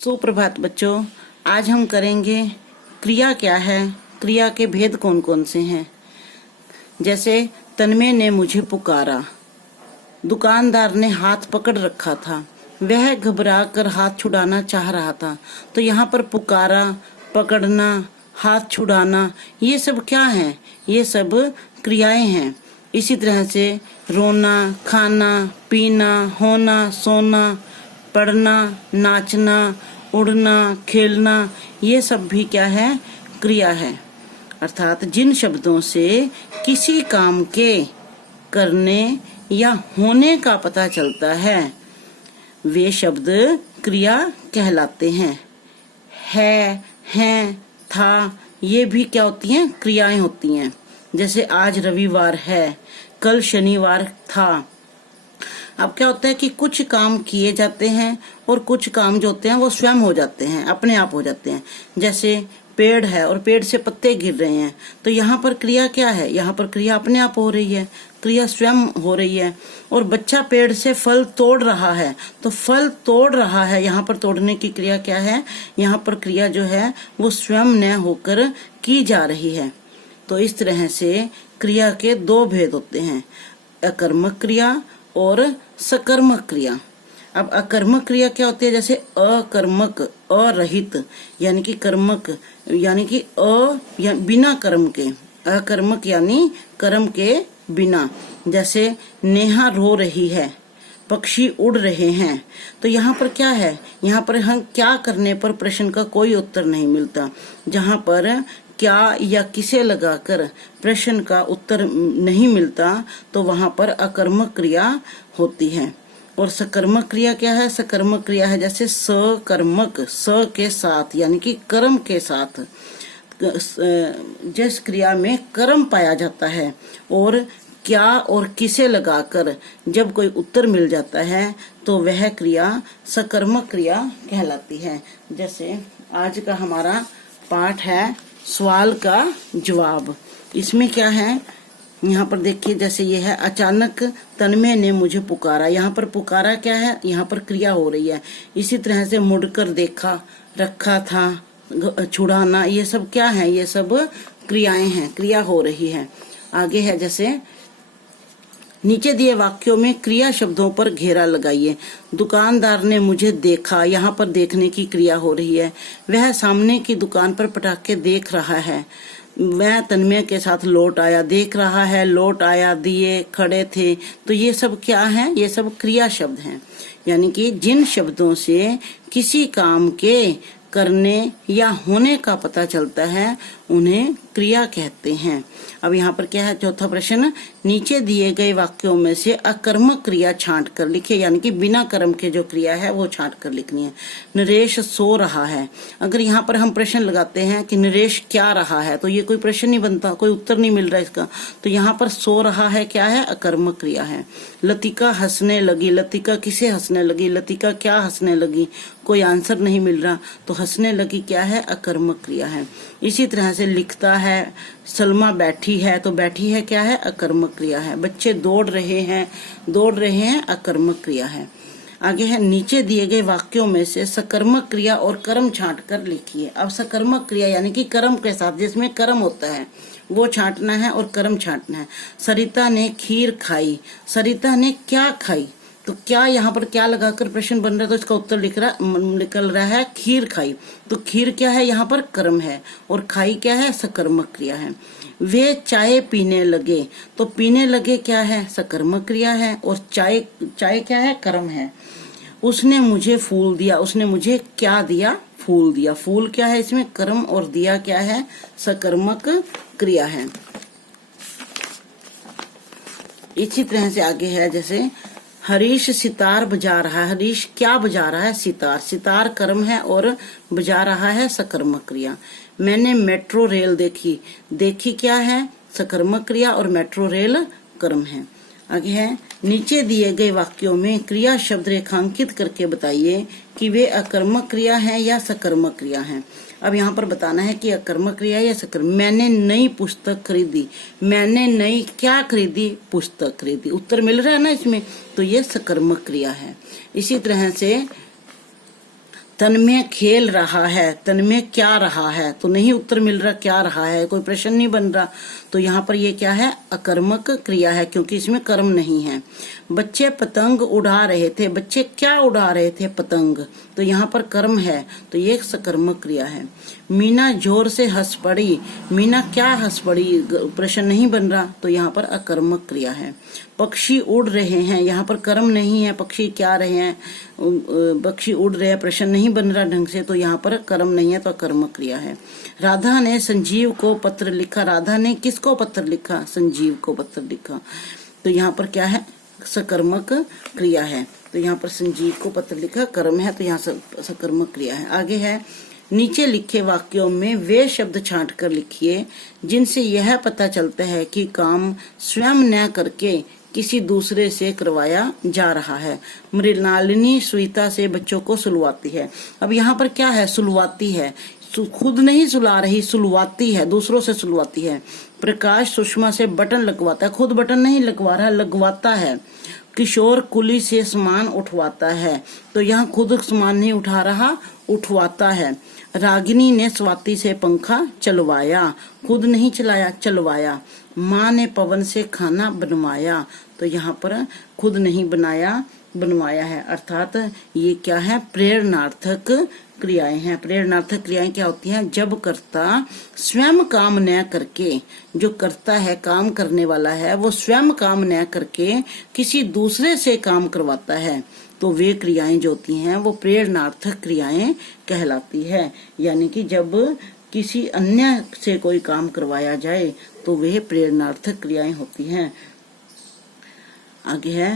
सुप्रभात बच्चों, आज हम करेंगे क्रिया क्या है, क्रिया के भेद कौन कौन से हैं। जैसे तन्मय ने मुझे पुकारा, दुकानदार ने हाथ पकड़ रखा था, वह घबरा कर हाथ छुड़ाना चाह रहा था। तो यहाँ पर पुकारा, पकड़ना, हाथ छुड़ाना, ये सब क्या है? ये सब क्रियाएं हैं। इसी तरह से रोना, खाना, पीना, होना, सोना, पढ़ना, नाचना, उड़ना, खेलना, ये सब भी क्या है? क्रिया है। अर्थात जिन शब्दों से किसी काम के करने या होने का पता चलता है वे शब्द क्रिया कहलाते हैं। है, था, ये भी क्या होती हैं? क्रियाएं होती हैं। जैसे आज रविवार है, कल शनिवार था। अब क्या होता है कि कुछ काम किए जाते हैं और कुछ काम जो होते हैं वो स्वयं हो जाते हैं, अपने आप हो जाते हैं। जैसे पेड़ है और पेड़ से पत्ते गिर रहे हैं, तो यहाँ पर क्रिया क्या है? यहाँ पर क्रिया अपने आप हो रही है, क्रिया स्वयं हो रही है। और बच्चा पेड़ से फल तोड़ रहा है, तो फल तोड़ रहा है, यहाँ पर तोड़ने की क्रिया क्या है? यहाँ पर क्रिया जो है वो स्वयं न होकर की जा रही है। तो इस तरह से क्रिया के दो भेद होते हैं, अकर्मक क्रिया और सकर्मक क्रिया। अब अकर्मक क्रिया क्या होती है? जैसे अकर्मक, अरहित, यानी कि कर्मक, यानी कि या बिना कर्म के, अकर्मक यानी कर्म के बिना। जैसे नेहा रो रही है, पक्षी उड़ रहे हैं। तो यहाँ पर क्या है? यहाँ पर हम क्या करने पर प्रश्न का कोई उत्तर नहीं मिलता। जहाँ पर क्या या किसे लगाकर प्रश्न का उत्तर नहीं मिलता तो वहां पर अकर्मक क्रिया होती है। और सकर्मक क्रिया क्या है? सकर्मक क्रिया है जैसे सकर्मक, स के साथ यानी कि कर्म के साथ, जिस क्रिया में कर्म पाया जाता है और क्या और किसे लगाकर जब कोई उत्तर मिल जाता है तो वह क्रिया सकर्मक क्रिया कहलाती है। जैसे आज का हमारा पाठ है सवाल का जवाब। इसमें क्या है? यहाँ पर देखिए, जैसे ये है अचानक तन्मय ने मुझे पुकारा। यहाँ पर पुकारा क्या है? यहाँ पर क्रिया हो रही है। इसी तरह से मुड़कर देखा, रखा था, छुड़ाना, ये सब क्या है? ये सब क्रियाएं हैं, क्रिया हो रही है। आगे है जैसे नीचे दिए वाक्यों में क्रिया शब्दों पर घेरा लगाइए। दुकानदार ने मुझे देखा, यहाँ पर देखने की क्रिया हो रही है। वह सामने की दुकान पर पटाखे देख रहा है। वह तन्मय के साथ लौट आया, देख रहा है, लौट आया, दिए, खड़े थे। तो ये सब क्या है? ये सब क्रिया शब्द हैं। यानी कि जिन शब्दों से किसी काम के करने या होने का पता चलता है उन्हें क्रिया कहते हैं। अब यहाँ पर क्या है? चौथा प्रश्न, नीचे दिए गए वाक्यों में से अकर्मक क्रिया छांट कर लिखिए, यानी कि बिना कर्म के जो क्रिया है वो छांट कर लिखनी है। नरेश सो रहा है। अगर यहाँ पर हम प्रश्न लगाते हैं कि नरेश क्या रहा है, तो ये कोई प्रश्न नहीं बनता, कोई उत्तर नहीं मिल रहा इसका। तो यहाँ पर सो रहा है क्या है? अकर्मक क्रिया है। लतिका हंसने लगी, लतिका किसे हंसने लगी? लतिका क्या हंसने लगी? कोई आंसर नहीं मिल रहा, तो हंसने लगी क्या है? अकर्मक क्रिया है। इसी तरह से लिखता है, सलमा बैठी है, तो बैठी है क्या है? अकर्मक क्रिया है। बच्चे दौड़ रहे हैं, अकर्मक क्रिया है। आगे है नीचे दिए गए वाक्यों में से सकर्मक क्रिया और कर्म छांट कर लिखिए। अब सकर्मक क्रिया यानी कि कर्म के साथ, जिसमें कर्म होता है वो छांटना है और कर्म छांटना है। सरिता ने खीर खाई, सरिता ने क्या खाई? तो क्या यहाँ पर क्या लगाकर प्रश्न बन रहा है? तो इसका उत्तर निकल रहा है खीर खाई। तो खीर क्या है? यहाँ पर कर्म है और खाई क्या है? सकर्मक क्रिया है। वे चाय पीने लगे, तो पीने लगे क्या है? सकर्मक क्रिया है और चाय क्या है? कर्म है। उसने मुझे फूल दिया, उसने मुझे क्या दिया? फूल दिया। फूल क्या है? इसमें कर्म और दिया क्या है? सकर्मक क्रिया है। इसी तरह से आगे है जैसे हरीश सितार बजा रहा है। हरीश क्या बजा रहा है? सितार। सितार कर्म है और बजा रहा है सकर्मक क्रिया। मैंने मेट्रो रेल देखी, देखी क्या है? सकर्मक क्रिया और मेट्रो रेल कर्म है। आगे है नीचे दिए गए वाक्यों में क्रिया शब्द रेखांकित करके बताइए कि वे अकर्मक क्रिया हैं या सकर्मक क्रिया हैं। अब यहाँ पर बताना है कि अकर्मक क्रिया या सकर्मक। मैंने नई पुस्तक खरीदी, मैंने नई क्या खरीदी? पुस्तक खरीदी। उत्तर मिल रहा है ना इसमें, तो ये सकर्मक क्रिया है। इसी तरह से तन में खेल रहा है, तन में क्या रहा है, तो नहीं उत्तर मिल रहा, क्या रहा है, कोई प्रश्न नहीं बन रहा। तो यहाँ पर ये क्या है, अकर्मक क्रिया है, क्योंकि इसमें कर्म नहीं है। बच्चे पतंग उड़ा रहे थे, बच्चे क्या उड़ा रहे थे, पतंग, तो यहाँ पर कर्म है, तो ये एक सकर्मक क्रिया है। मीना जोर से हंस पड़ी, मीना क्या हंस पड़ी, प्रश्न नहीं बन रहा, तो यहाँ पर अकर्मक क्रिया है। पक्षी उड़ रहे हैं, यहाँ पर कर्म नहीं है, पक्षी क्या रहे हैं, पक्षी उड़ रहे हैं, प्रश्न नहीं बन रहा ढंग से, तो यहाँ पर कर्म नहीं है, तो अकर्मक क्रिया है। राधा ने संजीव को पत्र लिखा, राधा ने किसको पत्र लिखा, संजीव को पत्र लिखा, तो यहाँ पर क्या है, सकर्मक क्रिया है। तो यहाँ पर संजीव को पत्र लिखा कर्म है, तो यहाँ सकर्मक क्रिया है। आगे है, नीचे लिखे वाक्यों में वे शब्द छांट कर लिखिए जिनसे यह पता चलता है कि काम स्वयं न करके किसी दूसरे से करवाया जा रहा है। मृणालिनी सुईता से बच्चों को सुलवाती है। अब यहाँ पर क्या है, सुलवाती है, खुद नहीं सुला रही, सुलवाती है, दूसरों से सुलवाती है। प्रकाश सुषमा से बटन लगवाता है, खुद बटन नहीं लगवा रहा, लगवाता है। किशोर कुली से सामान उठवाता है, तो यहाँ खुद सामान नहीं उठा रहा, उठवाता है। रागिनी ने स्वाति से पंखा चलवाया, खुद नहीं चलाया, चलवाया। माँ ने पवन से खाना बनवाया, तो यहाँ पर खुद नहीं बनाया, बनवाया है। अर्थात ये क्या है, प्रेरणार्थक क्रियाएं हैं। प्रेरणार्थक क्रियाएं क्या होती हैं, जब कर्ता स्वयं काम न करके, जो करता है, काम करने वाला है, वो स्वयं काम न करके किसी दूसरे से काम करवाता है, तो वे क्रियाएं जो होती हैं वो प्रेरणार्थक क्रियाएं कहलाती है। यानी कि जब किसी अन्य से कोई काम करवाया जाए तो वे प्रेरणार्थक क्रियाएं होती हैं। आगे है,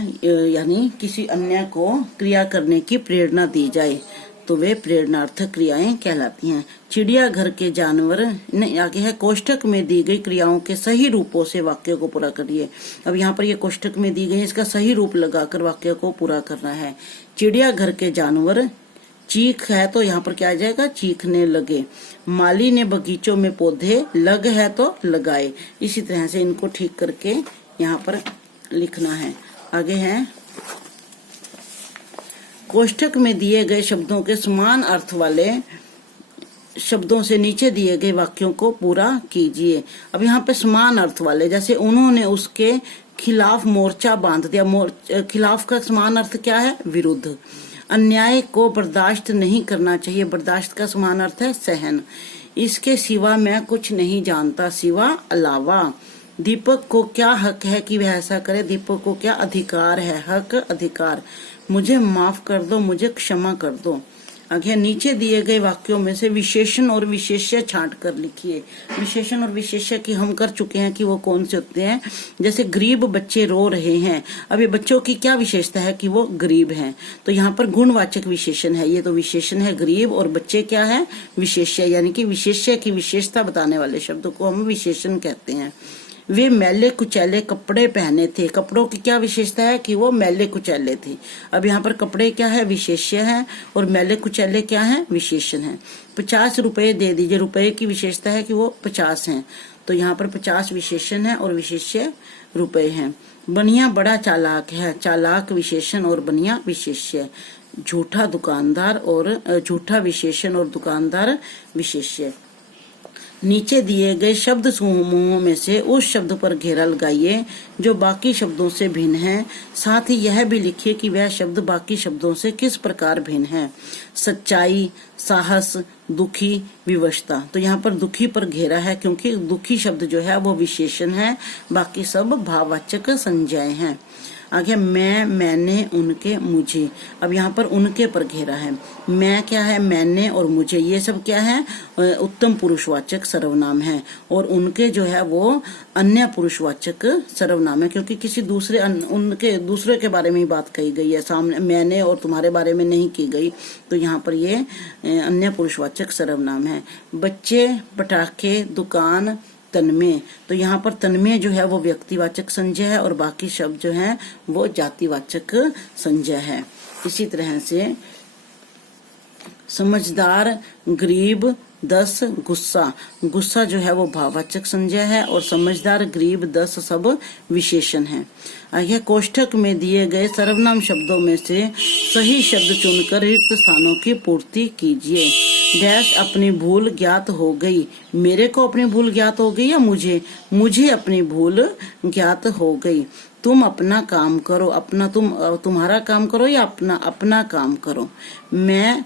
यानी किसी अन्य को क्रिया करने की प्रेरणा दी जाए तो वे प्रेरणार्थक क्रियाएं कहलाती हैं। चिड़ियाघर के जानवर नहीं, आगे है, कोष्ठक में दी गई क्रियाओं के सही रूपों से वाक्य को पूरा करिए। अब यहाँ पर ये कोष्ठक में दी गई, इसका सही रूप लगाकर वाक्य को पूरा करना है। चिड़ियाघर के जानवर, चीख है तो यहाँ पर क्या आ जाएगा, चीखने लगे। माली ने बगीचों में पौधे, लग है तो लगाए। इसी तरह से इनको ठीक करके यहाँ पर लिखना है। आगे है, कोष्ठक में दिए गए शब्दों के समान अर्थ वाले शब्दों से नीचे दिए गए वाक्यों को पूरा कीजिए। अब यहाँ पे समान अर्थ वाले, जैसे उन्होंने उसके खिलाफ मोर्चा बांध दिया, खिलाफ का समान अर्थ क्या है, विरुद्ध। अन्याय को बर्दाश्त नहीं करना चाहिए, बर्दाश्त का समान अर्थ है सहन। इसके सिवा मैं कुछ नहीं जानता, सिवा अलावा। दीपक को क्या हक है कि वह ऐसा करे, दीपक को क्या अधिकार है, हक अधिकार। मुझे माफ कर दो, मुझे क्षमा कर दो। आगे नीचे दिए गए वाक्यों में से विशेषण और विशेष्य छांट कर लिखिए। विशेषण और विशेष्य की हम कर चुके हैं कि वो कौन से होते हैं। जैसे गरीब बच्चे रो रहे हैं, अब ये बच्चों की क्या विशेषता है कि वो गरीब हैं, तो यहाँ पर गुणवाचक विशेषण है, ये तो विशेषण है गरीब, और बच्चे क्या है, विशेष्य, यानी कि विशेष्य की विशेषता बताने वाले शब्द को हम विशेषण कहते हैं। वे मैले कुचैले कपड़े पहने थे, कपड़ों की क्या विशेषता है कि वो मैले कुचैले थे। अब यहाँ पर कपड़े क्या है, विशेष्य है, और मैले कुचैले क्या है, विशेषण है। 50 रुपए दे दीजिए, रुपए की विशेषता है कि वो 50 हैं, तो यहाँ पर 50 विशेषण है और विशेष्य रुपए हैं। बनिया बड़ा चालाक है, चालाक विशेषण और बनिया विशेष्य। झूठा दुकानदार, और झूठा विशेषण और दुकानदार विशेष्य। नीचे दिए गए शब्द समूहों में से उस शब्द पर घेरा लगाइए जो बाकी शब्दों से भिन्न है। साथ ही यह भी लिखिए कि वह शब्द बाकी शब्दों से किस प्रकार भिन्न है। सच्चाई, साहस, दुखी, विवशता। तो यहाँ पर दुखी पर घेरा है क्योंकि दुखी शब्द जो है वो विशेषण है, बाकी सब भाववाचक संज्ञाएं हैं। आगे मैं, मैंने, उनके, मुझे। अब यहाँ पर उनके पर घेरा है। मैं क्या है, मैंने और मुझे, ये सब क्या है, उत्तम पुरुषवाचक सर्वनाम है, और उनके जो है वो अन्य पुरुषवाचक सर्वनाम है, क्योंकि किसी दूसरे उनके दूसरे के बारे में ही बात कही गई है, सामने मैंने और तुम्हारे बारे में नहीं की गई, तो यहाँ पर ये अन्य पुरुषवाचक सर्वनाम है। बच्चे, पटाखे, दुकान, तन्मय। तो यहाँ पर तन्मय जो है वो व्यक्तिवाचक संज्ञा है और बाकी शब्द जो है वो जातिवाचक संज्ञा है। इसी तरह से समझदार, गरीब, 10 गुस्सा, गुस्सा जो है वो भाववाचक संज्ञा है और समझदार, गरीब, 10 सब विशेषण है। यह कोष्ठक में दिए गए सर्वनाम शब्दों में से सही शब्द चुनकर रिक्त स्थानों की पूर्ति कीजिए। डैश अपनी भूल ज्ञात हो गई, मेरे को अपनी भूल ज्ञात हो गई या मुझे अपनी भूल ज्ञात हो गई। तुम अपना काम करो, तुम्हारा काम करो या अपना काम करो। मैं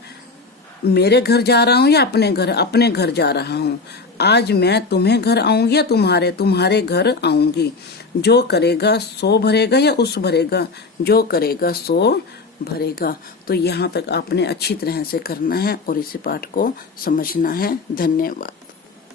मेरे घर जा रहा हूँ या अपने घर जा रहा हूँ। आज मैं तुम्हें घर आऊंगी या तुम्हारे घर आऊंगी। जो करेगा सो भरेगा या उस भरेगा, जो करेगा सो भरेगा। तो यहाँ तक आपने अच्छी तरह से करना है और इसी पाठ को समझना है। धन्यवाद।